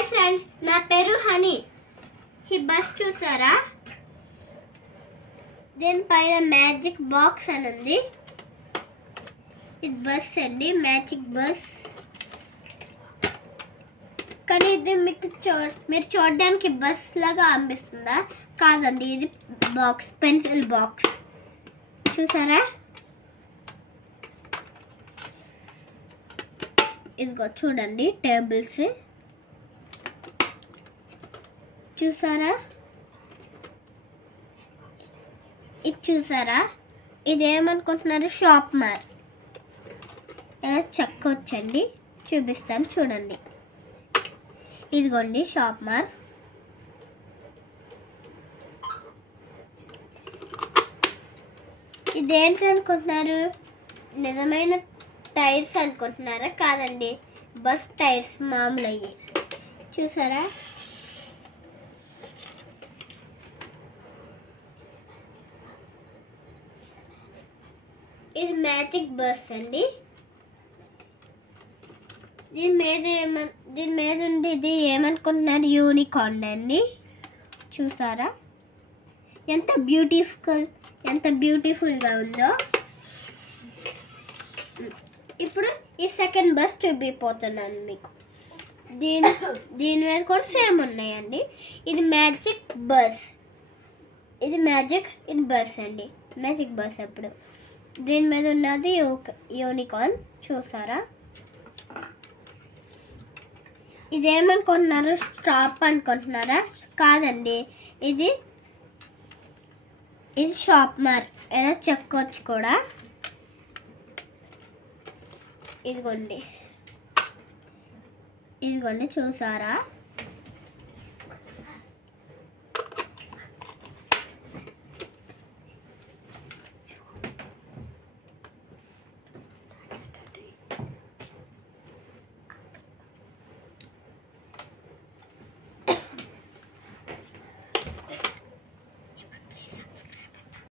Hi friends, నా పేరు honey. ఈ బస్ చూసారా? దీనిపైన మ్యాజిక్ బాక్స్ అని ఉంది. ఇది బస్ అండి, మ్యాజిక్ బస్. కానీ ఇది మీరు చూడడానికి బస్ లాగా అనిపిస్తుందా? కాదండి, ఇది బాక్స్, పెన్సిల్ బాక్స్. చూసారా? ఇదిగో చూడండి, టేబుల్స్ చూసారా? ఇది చూసారా? ఇది ఏమనుకుంటున్నారు? షాప్ మార్. ఎలా చెక్కొచ్చండి, చూపిస్తాను చూడండి. ఇదిగోండి షాప్ మార్. ఇదేంటి అనుకుంటున్నారు? నిజమైన టైర్స్ అనుకుంటున్నారా? కాదండి, బస్ టైర్స్ మామూలు అయ్యి. చూసారా? ఇది మ్యాజిక్ బస్ అండి. దీని మీద ఉండేది ఏమనుకుంటున్నారు? యూనికార్న్ అండి. చూసారా ఎంత బ్యూటిఫుల్గా ఉందో. ఇప్పుడు ఈ సెకండ్ బస్ చూపిపోతున్నాను మీకు. దీని మీద కూడా సేమ్ ఉన్నాయండి. ఇది మ్యాజిక్ బస్, ఇది బస్ అండి, మ్యాజిక్ బస్. అప్పుడు దీని మీద ఉన్నది యూనికార్న్. చూసారా? ఇదేమనుకుంటున్నారు? స్టాప్ అనుకుంటున్నారా? కాదండి, ఇది షాప్ మార్. ఎలా చెక్కొచ్చు కూడా. ఇదిగోండి చూసారా?